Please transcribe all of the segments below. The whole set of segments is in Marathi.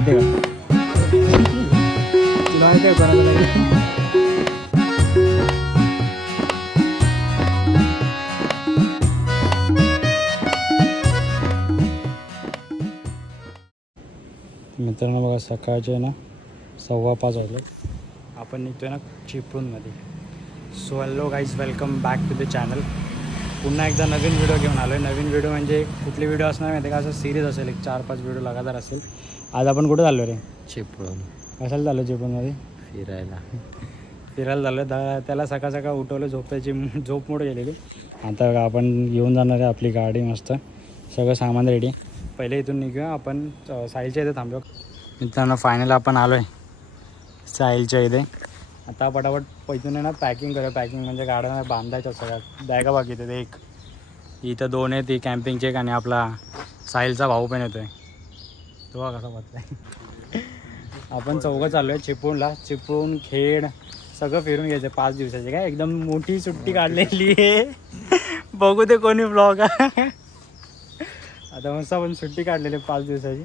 माहिती आहे का? तुला माहिती आहे कोणाला लागेल? मित्रांनो बघा सकाळचे ना 5:15 वाजले. आपण निघतोय ना चिपळूणमध्ये. So hello guys, welcome back to the channel. पुन्हा एकदा नवीन व्हिडिओ घेऊन आलो आहे. नवीन व्हिडिओ म्हणजे कुठली व्हिडिओ असणार माहिती का? असं सिरीज असेल, एक 4-5 व्हिडिओ लगातार असेल. आज आपण कुठे चाललो रे? चिपळूण. कशाला चाललो चिपळूणमध्ये? फिरायला झालं. त्याला सकाळ सकाळ उठवलं, झोप मोड गेलेली. आता आपण घेऊन जाणार आहे आपली गाडी. मस्त सगळं सामान रेडी. पहिले इथून निघूया आपण. साहिलच्या इथे थांबलो. मित्रांनो फायनल आपण आलो आहे साहिलच्या इथे. आता पटापट इथून आहे ना पॅकिंग करूया. पॅकिंग म्हणजे गाड्यांना बांधायच्या सगळ्यात. बॅगा बाकी येतात. एक इथं 2 आहेत, ती कॅम्पिंगची एक, आणि आपला साहिलचा भाऊ पण येतो आहे. तो कसा वाटला. आपण 4 चाललो आहे चिपळूणला. चिपळूण खेड सगळं फिरून घ्यायचं 5 दिवसाची. काय एकदम मोठी सुट्टी काढलेली आहे. बघू ते कोणी ब्लॉग. आता मस्त आपण सुट्टी काढलेली 5 दिवसाची.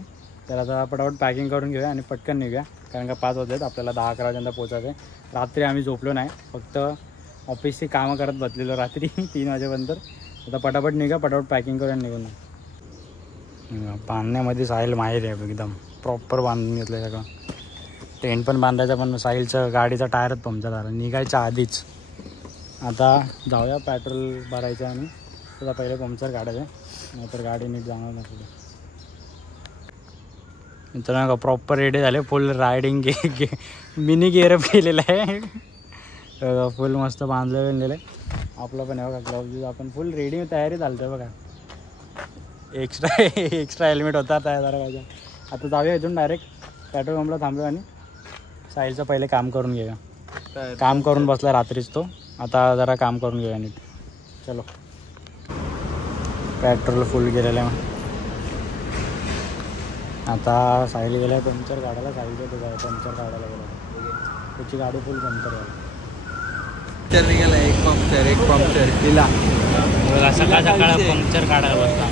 तर आता पटापट पॅकिंग करून घेऊया आणि पटकन निघूया. कारण का 5 वाजलेत, आपल्याला 10-11 वाजेपर्यंत पोचायचं आहे. रात्री आम्ही झोपलो नाही, फक्त ऑफिसची कामं करत बसलेलो रात्री 3 वाजेपर्यंत. आता पटापट निघा, पटापट पॅकिंग करून निघून. बांधण्यामध्ये साहिल माहीर आहे एकदम. प्रॉपर बांधून घेतलं आहे सगळं. टेंट पण बांधायचं, पण साहिलचं गाडीचा टायरच पंक्चर झाला निघायच्या आधीच. आता जाऊया, पेट्रोल भरायचं आणि त्याचा पहिले पंक्चर काढायचं, नाहीतर गाडी नीट जाणार नाही पुढे. मित्रांनो प्रॉपर रेडी झाले. फुल रायडिंग मिनी गिअरअप केलेलं आहे. फुल मस्त बांधलं गेलेलं आहे. आपलं पण आहे बघा ग्लव्ज. आपण फुल रेडी तयारी चालतं आहे बघा. एक्स्ट्रा हेल्मेट होता तयार पाहिजे. आता जाऊया इथून डायरेक्ट पेट्रोल पंपला थांबलो आणि साहिलचं पहिले काम करून घेऊया. काम करून बसला रात्रीच तो. आता जरा काम करून घेऊया नीट. चलो. पेट्रोल फुल गेलेलं आहे. आता साहिल गेला आहे पंक्चर काढायला. साहिलचं तो काय पंक्चर काढायला गेला. त्याची गाडी फुल पंक्चर झाली. निघाला एक पंक्चर दिला. सकाळ सकाळ पंक्चर काढायला बसला.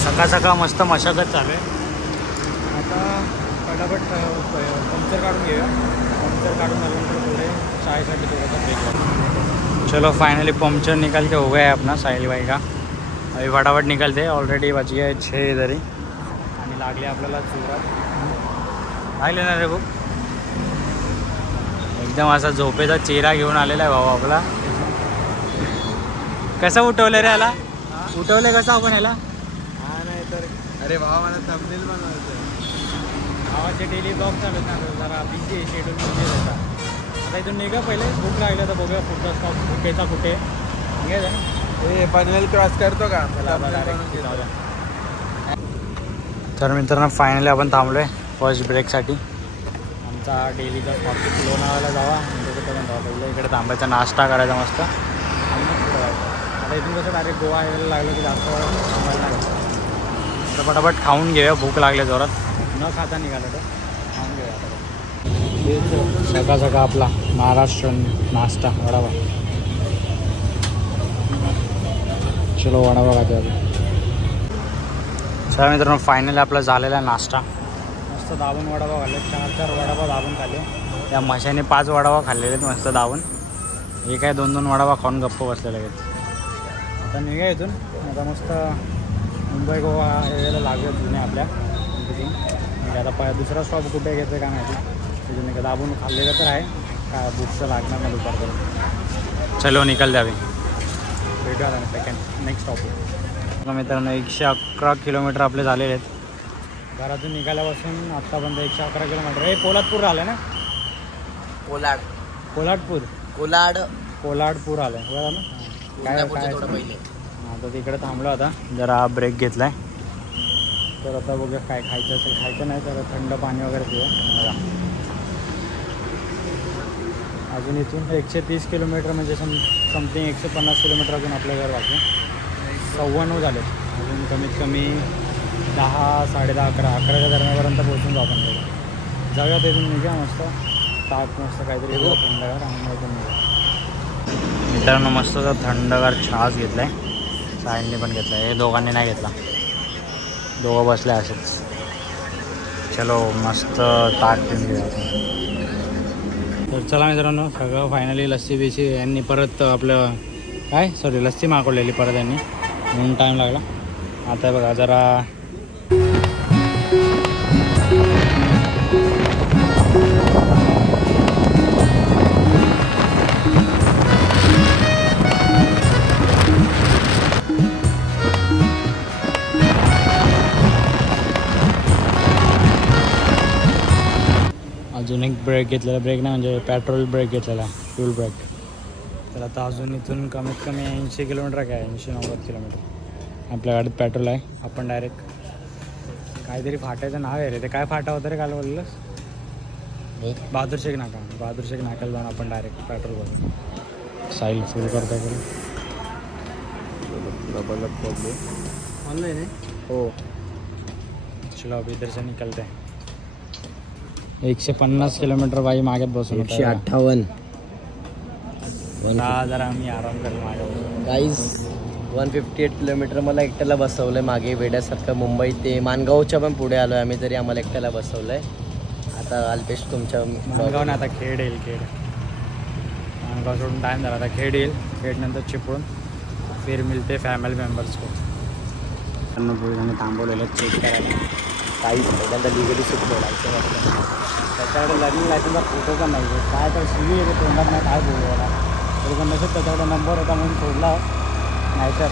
सकाळ सकाळ मस्त मशागत चालू आहे. आता पटापट पंक्चर काढून घेऊया. पंक्चर काढून झाल्यानंतर पुढे शाळेसाठी थोडासा ब्रेक. चलो फाइनली पंक्चर निकाल के हो गया है अपना साहिल भाई का. अभी फटाफट निकलते. ऑलरेडी बच गए 6 तरी. आणि लागले आपल्याला चुरात. राहिले ना रे भाऊ. एकदम असा झोपेचा चेहरा घेऊन आलेला आहे भाऊ आपला. कसं उठवलं रे याला? उठवलं कसं आपण याला? अरे भावा मला थंबनेल बनवायचं. भावाचे डेली ब्लॉग चालत ना, जरा बिझी आहे शेड्यूल बिझी होता. आता इथून निघा पहिले. भूक लागली तर बघूया पुढचा स्टॉप भुकेचा कुठे निघायचं ना. हे पनवेल क्रॉस करतो का? तर मित्रांनो फायनली आपण थांबलो आहे फर्स्ट ब्रेकसाठी. आमचा डेलीचा स्टॉप लोणावळ्याला जावा म्हणजे कुठे जावा. पहिले इकडे थांबायचा, नाश्ता करायचा मस्त आणि मग पुढे जायचं. आता इथून कसं डायरेक्ट गोवा यायला लागलं की जास्त वेळ थांबायला लागलं. तर पटापट खाऊन घेऊया. भूक लागले जोरात. न खाता निघालं तर खाऊन घेऊया. सकाळ सकाळ आपला महाराष्ट्रीयन नाश्ता वडापाव. चलो वडापाव खाते आता. चला मित्रांनो फायनली आपला झालेला नाश्ता. मस्त दाबून वडापाव खाल्ले. 4 वडापाव दाबून खाल्ले. या मशाने 5 वडापाव खाल्लेले आहेत मस्त दाबून. हे काय 2-2 वडापाव खाऊन गप्प बसलेले आहेत. आता निघा इथून. आता मस्त मुंबई गोवा यायला लागले जुने आपल्या तिथून. म्हणजे आता दुसरा स्टॉप कुठे घेतो आहे का माहिती. तिथून नाही का दाबून खाल्लेलं तर आहे. काय बुकचं लागणार नाही दुपारपर्यंत. चलो निकाल द्यावे. भेटूया आता सेकंड नेक्स्ट स्टॉप. मित्रांनो 111 किलोमीटर आपले झालेले आहेत. घरातून निघाल्यापासून आत्तापर्यंत 111 किलोमीटर. हे पोलादपूर आलं ना? कोल्हाडपूर आलं आहे बघा ना. काय आता तिकडे थांबलो. आता जरा ब्रेक घेतला आहे. तर आता बघूया काय खायचं असेल. खायचं नाही तर थंड पाणी वगैरे पिऊया. अजून इथून 130 किलोमीटर म्हणजे समथिंग 150 किलोमीटर अजून आपल्या घर बाकी. 9:15 झाले. अजून कमीत कमी 10, 10:30, 11च्या दरम्यानपर्यंत पोहोचून जाऊ आपण. जाऊया तिथून निघा मस्त. ताक मस्त काहीतरी थंडगार आणि मग निघा. मित्रांनो मस्त थंडगार छास घेतलाय, साईडने पण घेतलाय, हे दोघांनी नाही घेतला, दोघं बसले असेच. चलो मस्त ताट पिऊन घेऊया आपण. तर चला मित्रांनो, सगळं फायनली लस्सी बिशी यांनी परत आपलं लस्सी मागवलेली परत यांनी, म्हणून टाईम लागला. आता बघा जरा अजून एक ब्रेक घेतलेला, ब्रेक नाही म्हणजे पेट्रोल ब्रेक घेतलेला, फ्यूल ब्रेक. तर आता अजून इथून कमीत कमी 80 किलोमीटर काय 80-90 किलोमीटर आपल्या गाडीत पेट्रोल आहे. आपण डायरेक्ट काहीतरी फाट्याचं नाव आहे रे, ते काय फाटा होतं रे काल बोललंस? बहादूर शेख नाका. बहादूर शेख नाक्याला जाऊन आपण डायरेक्ट पेट्रोल भरू. साईल फुल करता करू ऑनलाइन है. हो चलो अभी इधर से निकलते हैं. 150 किलोमीटर बाई मागेत बसून 158 जरा आम्ही आराम करू मागे बसून. गाईज 158 किलोमीटर मला एकट्याला बसवलंय मागे वेड्यासारखं. मुंबई ते माणगावच्या पण पुढे आलो आहे आम्ही, तरी आम्हाला एकट्याला बसवलंय. आता अल्पेश तुमच्या माणगावने आता खेड येईल. खेड माणगाव सोडून टाईम झाला, आता खेड येईल. खेडनंतर चिपळूण, फिर मिळते फॅमिली मेंबर्स को. पोलिसांनी थांबवलेलं चेक करायला. काहीच पहिल्यांदा लिगली सुटलो लायसन. त्याच्याकडे लर्निंग लायसनचा फोटो पण नाही, काय तर शिवी येते तोंडात, नाही काय बोलवायला. तरी पण नसेल त्याच्याकडे नंबर होता म्हणून सोडला, नाहीतर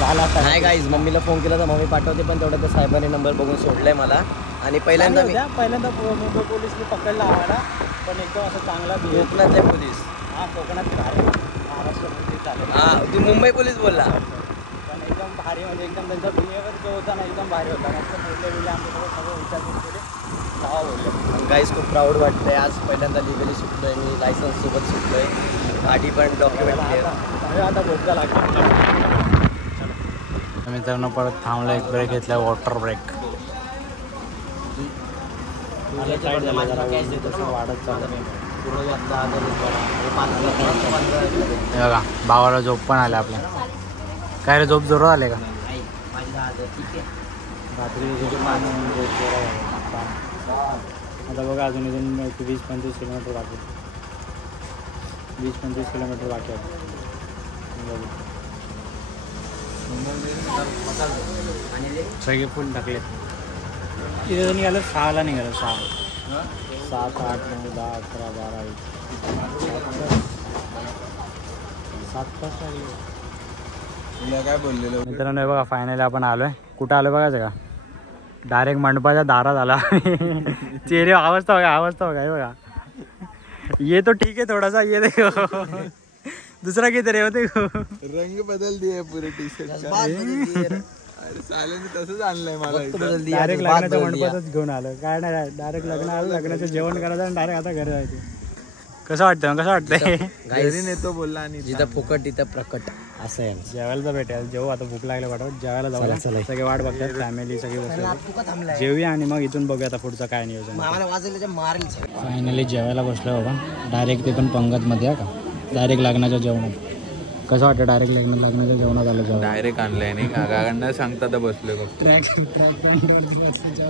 झाला. नाही गाईज मम्मीला फोन केला तर मम्मी पाठवते, पण तेवढं त्या साहेबांनी नंबर बघून सोडलाय मला. आणि पहिल्यांदा मुंबई पोलिसने पकडला आम्हाला, पण एकदम असं चांगला कोकणातले पोलीस. हां कोकणातले भारी, महाराष्ट्र पोलीस झाले. हां तू मुंबई पोलीस बोलला, पण एकदम भारी, म्हणजे एकदम त्यांचा बिहेवियर जो होता ना एकदम भारी होता. मस्त बोलले गेले, आमच्यासोबत सगळं विचारपूस केले, जावा बोलले. गाईज खूप प्राऊड वाटतंय. आज पहिल्यांदा लिगली सुटलोय मी, लायसन्स सोबत सुटलोय, गाडी पण डॉक्युमेंट क्लिअर. आता भोगता लागला. मित्रांनो परत थांबला, एक ब्रेक घेतला, वॉटर ब्रेक. वाढत चाललं बघा, भावाला झोप पण आले आपल्या. काय रे झोप जोरात आले का? रात्री आता बघा अजून इथून 20-25 किलोमीटर बाकी, 20-25 किलोमीटर बाकी आहे. सगळे फुल टाकले. तिथे निघालं 6ला निघालं, 6, 7, 8, 9, 10, 11, 12, 1, 7 तास लागले. तुला काय बोललेलो मित्रांनो हे बघा फायनली आपण आलोय. कुठं आलोय बघायचं का? डायरेक्ट मंडपाच्या दारात आला. चेहरे अवस्था बघा हे बघा. ये तो ठीक है थोड़ा सा, ये देखो दूसरा किधर है देखो, रंग बदल दिए पूरे टी शर्ट. अरे साल्याने तसंच आणलंय मला. डायरेक्ट लग्नाच्या मंडपातच घेऊन आलं. काय नाही, डायरेक्ट लग्न आलं, लग्नाचं जेवण करायचं आणि डायरेक्ट आता घरी जायचं. कसं वाटतंय? घरी नेतो बोलला, आणि जिथं फुकट तिथं प्रकट असं आहे. जेवायला तर भेटेल, जेवू आता भूक लागली वाटत, जेवायला जाऊ. सगळे वाट बघतात, फॅमिली सगळी बसली. जेवूया आणि मग इथून बघूया आता पुढचं काय नियोजन. फायनली जेवायला बसलो बाबा, डायरेक्ट ते पण पंगतमध्ये का, डायरेक्ट लग्नाच्या जेवणात. कसं वाटतं डायरेक्ट लग्नाच्या जेवणात आलं जेवण? डायरेक्ट आणलंय नाही का सांगता तर बसलोय फक्त.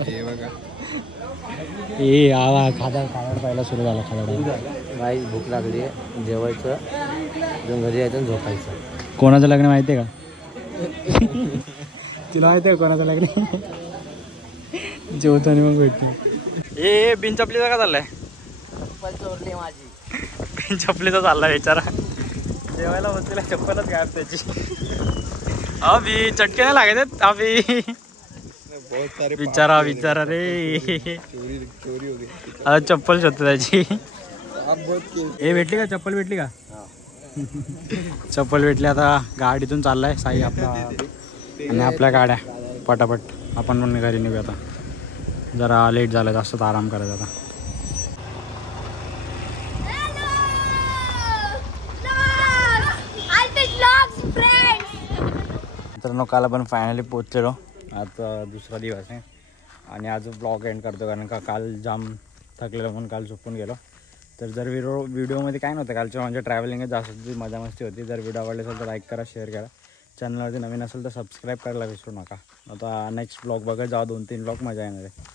हे बघा ए आवा खादाड पाहायला सुरू झाला. गाईस भूक लागली, जेवायचं, घरी यायचं आणि झोपायचं. कोणाचं लग्न माहिती आहे का? तुला माहिती आहे कोणाचं लग्न? जेवतो आणि मग भेटतो. ए बिन चपलीचा का चाललाय? चोरली माझी बिन चपलीचा चाललाय विचारा. जेवायला बसलेला चप्पलच गायब त्याची. अभि चटके नाही लागत अभि, विचारा रे. आता चप्पल शोधतो त्याची. हे भेटली का चप्पल? भेटली का? चप्पल भेटली. आता गाडीतून चाललाय साई आपला आणि आपल्या गाड्या पटापट आपण पण घरी निघू. आता जरा लेट झालं, जास्त आराम करायचा आता. मित्रांनो काल आपण फायनली पोचलेलो. आता दुसरा दिवस आहे आणि आज ब्लॉग एंड करतो, कारण का काल जाम थकलेलो म्हणून काल झोपून गेलो. तर जर व्हिडिओमध्ये काय नव्हतं कालच्या म्हणजे ट्रॅव्हलिंगच जास्त मजा मस्ती होती. जर व्हिडिओ आवडले असेल तर लाईक करा, शेअर करा. चॅनलवरती नवीन असेल तर सबस्क्राईब करायला विसरू नका. आता नेक्स्ट ब्लॉग बघा, जाऊ 2-3 ब्लॉग मजा येणार आहे.